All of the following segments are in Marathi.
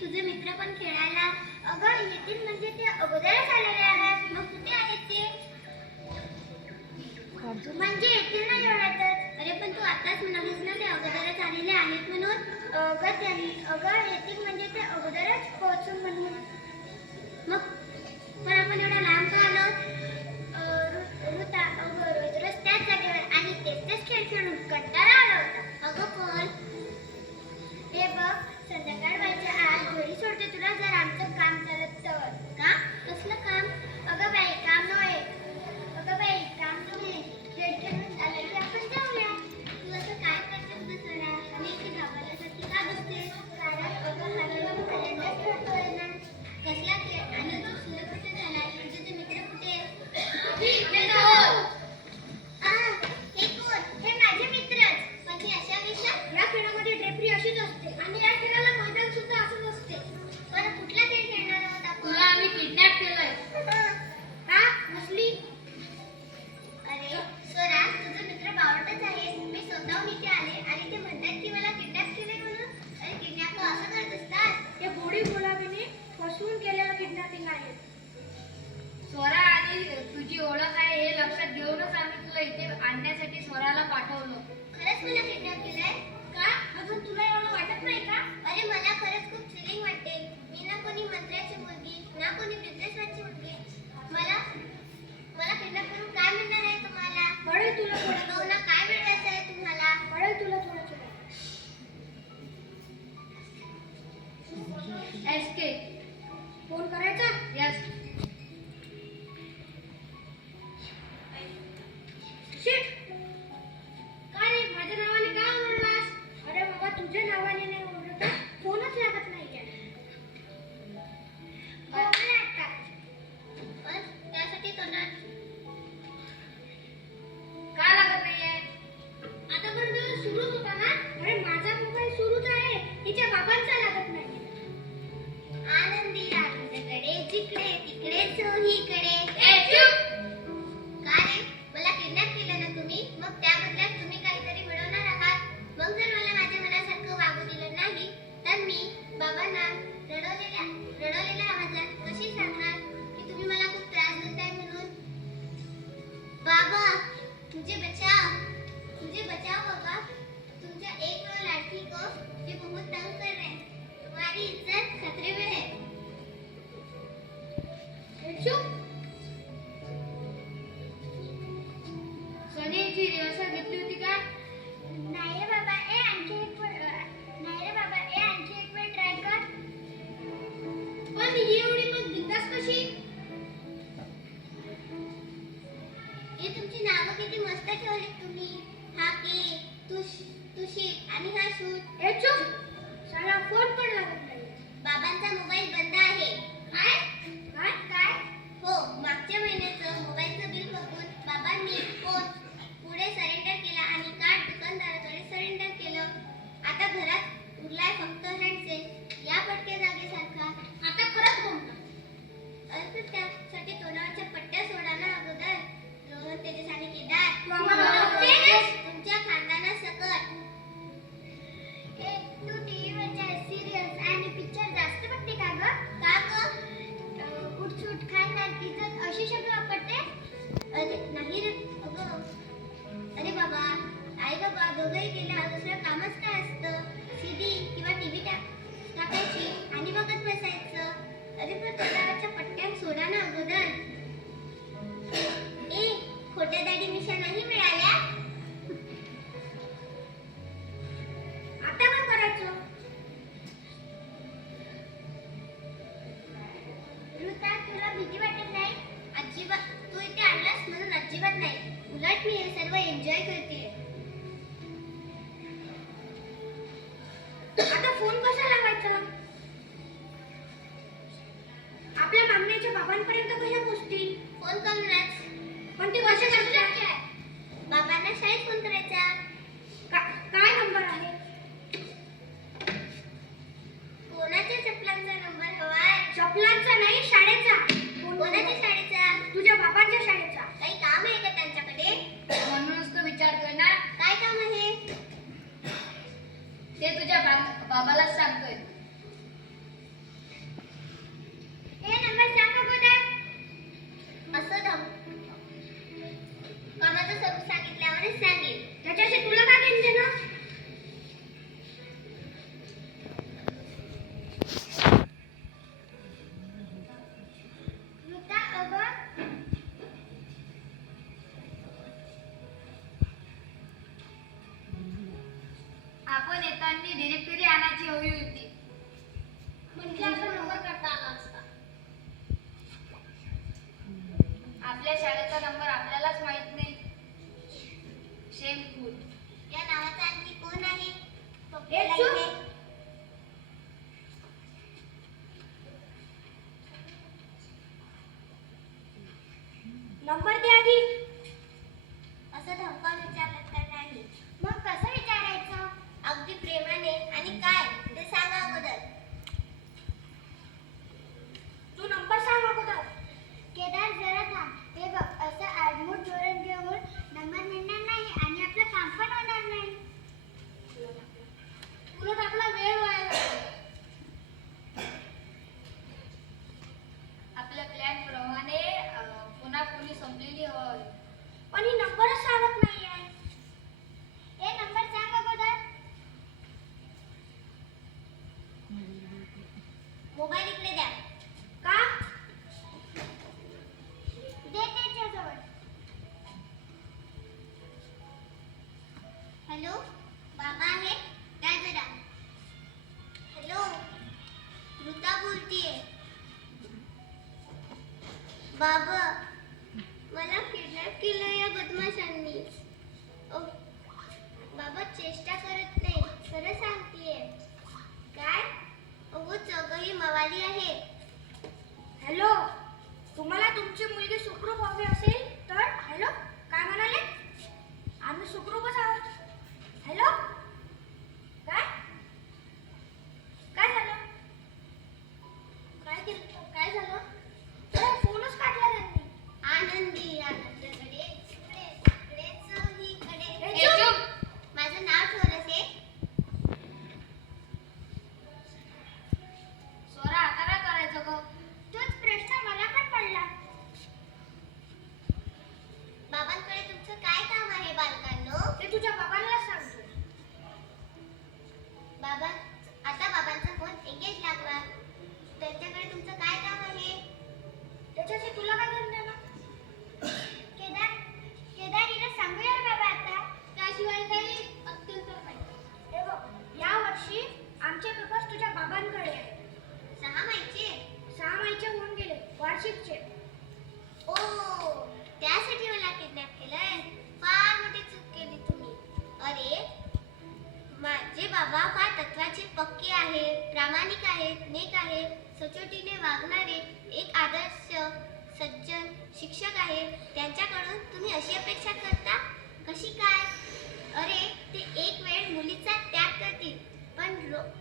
तुझे मित्र पण खेळायला अगं येतील म्हणजे ते अगोदरच आलेले आहेत. मग कुठे आहेत ते? म्हणजे येतील ना एवढ्यातच. अरे पण तू आताच म्हणालीस ना ते अगोदरच आलेले आहेत म्हणून. अगं येतील म्हणजे ते अगोदरच पोहोचून म्हणून. मग पण आपण एवढा लांब का आलो? ऋता रोज त्याच जागेवर आणि तेच खेळ खेळून कंटाळा आला होता. अगं पण हे बघ संध्याकाळ व्हायच्या आत घरी सोडते तुला जर आमचं काम झालं तर. का? कसलं काम? अगं बाई काम नव्हे. खेळ खेळून आलं की आपण जाऊया. तू असं काय करतेस बसवला आणि इथे घाबरल्यासारखी का बसतेस? कारण अगं हरवून पहिल्यांदाच खेळतोय ना. कसला खेळ? आणि तू सुरू कुठे झाला? म्हणजे ते मित्र कुठे? हे कोण? हे माझे मित्रच. पण हे अशा वेळेस या खेळामध्ये रेफरी अशीच असते आणि या खेळाला मैदान सुद्धा असंच असते. पण कुठला खेळ खेळणार आहोत आपण? तुला आम्ही किडनॅप केलंय. का? मुसली? अरे स्वरा तुझे मित्र बावटच आहे. मी स्वतःहून इथे आले आणि ते म्हणतात की मला किडनॅप केले म्हणून. अरे किडनॅप असं करत असतात. हे गोडी गुलाबीने फसवून केलेलं किडनॅपिंग आहे. स्वरा आणि तुझी ओळख आहे हे लक्षात घेऊनच आम्ही तुला इथे आणण्यासाठी स्वराला पाठवलं. खरंच मला किडनॅप केलंय? का? अजून तुला एवढं वाटत नाही का? अरे मला खरंच खूप थ्रिलिंग वाटते. मी ना कोणी मंत्र्याची मुलगी ना कोणी बिझनेसमॅनची मुलगी. मला किडनॅप करून काय मिळणार आहे तुम्हाला? कळेल तुला थोडं. हो ना काय मिळवायचं आहे तुम्हाला? कळेल तुला थोडं. एसके फोन करायचा? यस. शिट! काय रे माझ्या नावाने का ओरडलास? अरे बाबा तुझ्या नावाने नाही ओरडत. फोनच लागत नाहीये. पण त्यासाठी तोंडात का लागत नाहीये? आतापर्यंत सुरूच होता ना? अरे माझा मोबाईल सुरूच आहे. हिच्या बाबांचा लागत नाही. आनंदी आनंदकडे जिकडे तिकडे चोहीकडे. का रे मला किडनॅप केलं ना तुम्ही? मग त्या बदल्यात तुम्ही काहीतरी मिळवणार आहात. मग जर मला माझ्या मनासारखं वागू दिलं नाही तर मी बाबांना रडवलेल्या आवाजात कशी सांगणार की तुम्ही मला खूप त्रास देताय म्हणून. बाबा मुझे बचाओ बाबा. तुमच्या एक लड़की को ये बहुत तंग कर रहे हैं. तुम्हारी इज्जत खतरे में है. सनीची रिहर्सल घेतली होती का? नाही रे बाबा आणखी एक वेळ ट्राय कर. पण ही एवढी मग बिंदास कशी? हे तुमची नावं किती मस्त ठेवलीत तुम्ही. हा के, तुशी आणि हा शूट. ए चुप! साला फोन पण लागत नाही. बाबांचा मोबाईल बंद आहे. काय? काय? हो मागच्या महिन्याचं मोबाईलचं बिल बघून बाबांनी फोन पुढे सरेंडर केला आणि कार्ड दुकानदाराकडे सरेंडर केलं. आता घरात उरलाय फक्त हँडसेट या पटक्या जागेसारखा. आता खरंच बोलतो. अरे त्यासाठी तोंडावरच्या पट्ट्या सोडा ना अगोदर. रोहन तेजस आणि केदार तू आम्हाला ओळखतेस? तुमच्या खानदानासकट. तू टीव्हीवरच्या सिरियल्स आणि पिक्चर जास्त बघते का ग? का ग? उठसूट खानदान इज्जत अशी शब्द वापरते? अरे नाही रे अगं. अरे बाबा आई बाबा दोघंही गेल्यावर दुसरं कामच काय असतं? सीडी किंवा टीव्ही टाकायची आणि बघत बसायचं. अरे पण तोंडावरच्या पट्ट्या सोडा ना अगोदर. खोट्या दाढी मिशा नाही मिळाल्या? आता काय करायचं? ऋता तुला भीती वाटत नाही? अजिबात. तू इथे आलास म्हणून अजिबात नाही. उलट मी हे सर्व एन्जॉय करते. आता फोन कसा लावायचा? आपल्या मागण्याच्या बाबांपर्यंत कशा पोहोचतील? फोन करूनच. पण ते कसे करतात? बाबांना शाळेत फोन करायचा. काय नंबर आहे? कोणाच्या चपलांचा नंबर हवाय? चपलांचा नाही शाळेचा. कोणाच्या शाळेचा? तुझ्या बाबांच्या शाळेचा. काही काम आहे का त्यांच्याकडे? म्हणूनच तो विचारतोय ना. काय काम आहे? ते तुझ्या बाबालाच सांगतोय. येताना डिरेक्टरी आणायची हवी होती. म्हणजे आता नंबर काढता आला असता. आपल्या शाळेचा नंबर आपल्यालाच माहित नाही. शेमफुल. या नावाचा आणखी कोण आहे? ए, चूप. नंबर दे आधी. असं धमकावून विचारलं तर नाही. मग कसं विचारायचं? अगदी प्रेमाने. आणि काय ते सांगा अगोदर. तू नंबर सांग अगोदर. केदार जरा थांब. हे बघ, असं आडमुठ धोरण घेऊन नंबर मिळणार नाही आणि आपलं काम पण होणार नाही. उलट आपला वेळ वाया जातो. आपल्या प्लॅन प्रमाणे पुन्हा कोणी संपलेली हवी. पण ही नंबरच सांगत नाहीये. हे नंबर सांग अगोदर. मोबाईल इकडे द्या. का? दे त्याच्याजवळ. हॅलो, बाबा आहे? काय जरा. हॅलो, ऋता बोलतीये. बाबा, मला किडनॅप केलं या बदमाशांनी. बाबा चेष्टा करत नाही, खरं सांगतेय. काय? अहो चौघही मवाली आहे. हॅलो, तुम्हाला तुमची मुलगी सुखरूप हवी असेल तर हॅलो काय म्हणाले? आम्ही सुखरूपच आहोत. हॅलो, काय काय झालं? काय झालं? अरे, फोनच काढला त्यांनी. आनंदी आनंदकडे इकडे सगळीकडे. ए, चुप. माझं नाव ठेवलंस हे? स्वरा आता काय करायचं ग? तोच प्रश्न मला पण पडला. बाबांकडे तुमचं काय काम आहे बालकांनो? ते तुझ्या बाबांनाच सांगतो. बाबा, आता बाबांचा फोन एंगेज लागला. त्यांच्याकडे तुमचं काय काम आहे? त्याच्याशी तुला काय घेऊन देणार? केदार केदार हिला सांगूया रे बाबा आता. त्याशिवाय काही अत्यंत पाहिजे. हे बघ, या वर्षी आमचे पेपर्स तुझ्या बाबांकडे आहेत. 6 महिन्याचे? 6 महिन्याचे होऊन गेले, वार्षिकचे. ओ, त्यासाठी मला किडनॅप केलंय. फार मोठी चूक केली तुम्ही. अरे, माझे बाबा फार तत्वाचे पक्के आहेत, प्रामाणिक आहेत, नेक आहेत, सचोटीने वागणारे एक आदर्श सज्जन शिक्षक आहेत. त्यांच्याकडून तुम्ही अशी अपेक्षा करता? कशी काय? अरे, ते एक वेळ मुलीचा त्याग करतील, पण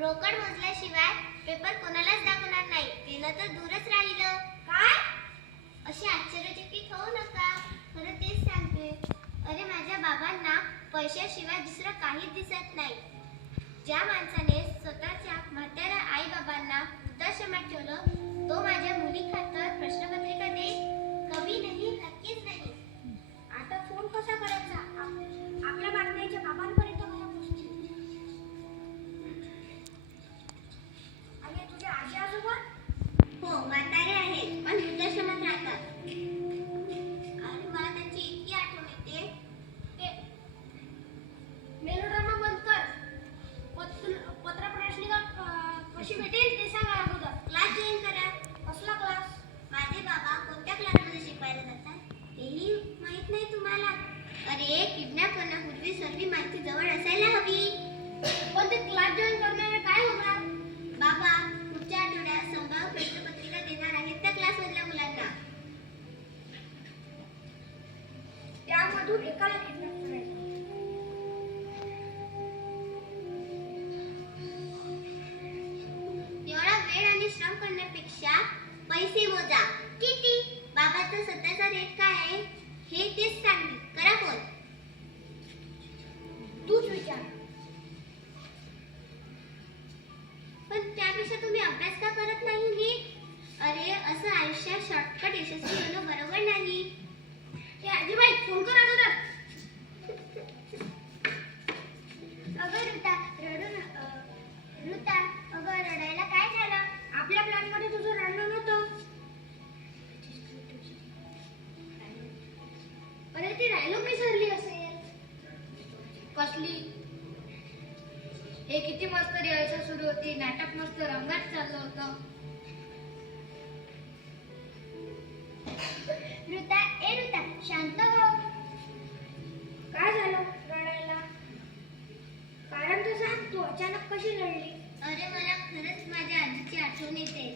रोकड मोजल्याशिवाय पेपर कोणालाच दाखवणार नाही. तिनं तर दूरच राहिलं. काय? असे आश्चर्यचकित होऊ नका. खरं तेच सांगते. अरे, माझ्या बाबांना पैशाशिवाय दुसरं काहीच दिसत नाही. ज्या माणसाने स्वतःच्या म्हाताऱ्या आई बाबांना वृद्धाश्रमात ठेवलं, तो माझ्या मुलीखातर प्रश्नपत्रिका देईल? कमी नाही, नक्कीच नाही. आता फोन कसा करायचा? आपल्या मागण्याच्या बाबांपर्यंत कसा पोहोचतील? आणि तुझे आजी आजोबा? हो, म्हातारे आहेत, पण वृद्धाश्रमात राहतात. आणि मला त्यांची इतकी आठवण येते. ते मेलोड्रामा बंद कर. पत्र प्रश्निका कशी भेटेल ते सांगा अगोदर. क्लास जॉईन करा. कसला क्लास? माझे बाबा कोणत्या क्लासमध्ये शिकवायला जातात तेही माहित नाही तुम्हाला? अरे, किडनॅप करण्यापूर्वी सर्व माहिती जवळ असायला हवी. पण ते क्लास जॉईन करण्याने काय होणार? बाबा पुढच्या आठवड्यात संभाव्य प्रश्नपत्रिका देणार आहेत त्या क्लासमधल्या मुलांना. त्यामधून एकाला किडनॅप करायचं. एवढा वेळ आणि श्रम करण्यापेक्षा पैसे मोजा. किती? बाबाचा सध्याचा रेट काय आहे हे तेच सांगेल. करा फोन. तूच विचार. पण त्यापेक्षा तुम्ही अभ्यास का करत नाही नीट? अरे, असं आयुष्यात शॉर्टकट यशस्वी होणं बरोबर नाही. हे आजीबाई, फोन कर अगोदर. अगं ऋता, ऋता, अगं रडायला काय झालं? आपल्या प्लॅनमध्ये तुझं राहणं नव्हतं. अरे, ती डायलॉग विसरली असेल. कसली? एक मस्त रिहर्सल सुरू होती, नाटक मस्त रंगात चाललं होतं. ऋता शांत हो. काय झालं रडायला? कारण तर सांग, तू अचानक कशी रडली? अरे मला खरंच माझ्या आजीची आठवण येते.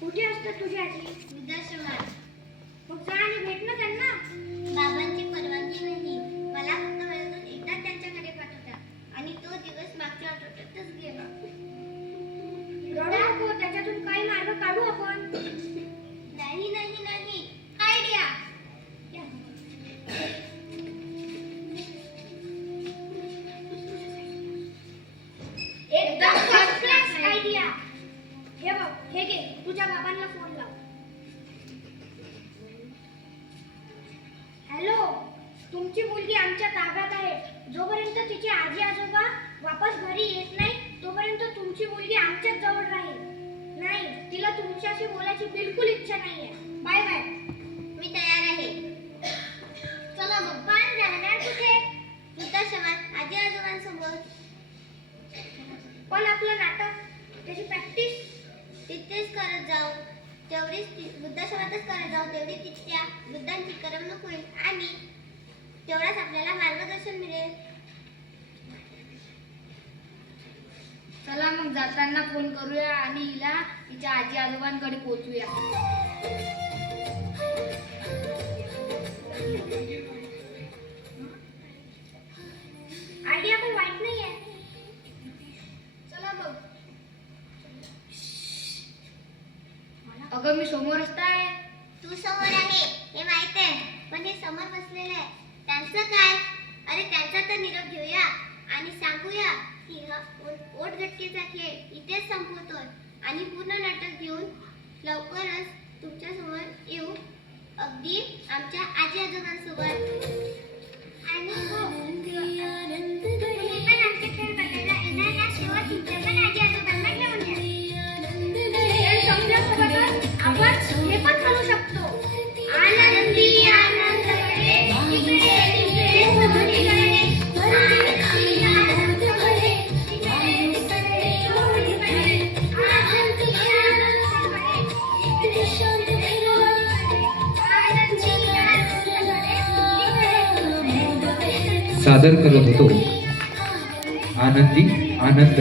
कुठे असतात तुझी आजी? वृद्धाश्रमात. मग जा आणि भेट ना त्यांना. बाबांची परवानगी नाही. मला फक्त वर्षातून एकदा त्यांच्याकडे पाठवतात आणि तो दिवस मागच्या आठवड्यातच गेला. रडू नको, त्याच्यातून काही मार्ग काढू आपण. नाही आयडिया. एकदम फर्स्ट क्लास आयडिया. हे बघ, हे घे, तुझ्या बाबांना फोन लाव. हॅलो, तुमची मुलगी आमच्या ताब्यात आहे. जोपर्यंत तिचे आजी आजोबा वापस घरी येत नाही तोपर्यंत तुमची मुलगी आमच्याच जवळ राहील. नाही, तिला तुमच्याशी बोलायची बिलकुल इच्छा नाहीये. Bye bye. मी तयार आहे. चला मग. पण राहणार कुठे? वृद्धाश्रमात आजी आजोबांसोबत. पण आपलं नाटक, त्याची प्रॅक्टिस तिथेच करत जाऊ. वृद्धाश्रमातच करत जाऊ. तेवढी तिथल्या वृद्धांची करमणूक होईल आणि तेवढाच आपल्याला मार्गदर्शन मिळेल. चला मग जाताना फोन करूया आणि हिला तिच्या आजी आजोबांकडे पोहोचूया. आयडिया पण वाईट नाहीये. चला मग. अगं मी समोरच आहे. तू समोर आहे हे माहित आहे, पण हे समोर बसलेलं आहे त्यांचं काय? अरे त्यांचा तर निरोप घेऊया आणि सांगूया की हा ओटगट्टीचा खेळ इथेच संपवतोय आणि पूर्ण नाटक घेऊन लवकरच तुमच्या समोर येऊ, अगदी आमच्या आजी आजोबांसोबत. आणि हो, तुम्ही पण आमचे खेळ बघायला येणार ना, तेव्हा तुमच्या पण आजी आजोबांना घेऊन या. खेळ संपल्यासोबतच आपण हे पण म्हणू शकतो. आनंदी आनंद भरे, इकडे तिकडे सगळीकडे. आनंदी आनंद भरे, इकडे तिकडे सगळीकडे. आनंदी आनंद भरे, इकडे तिकडे सगळीकडे. आनंदी आनंद भरे, इकडे तिकडे. सादर करत होतो आनंदी आनंद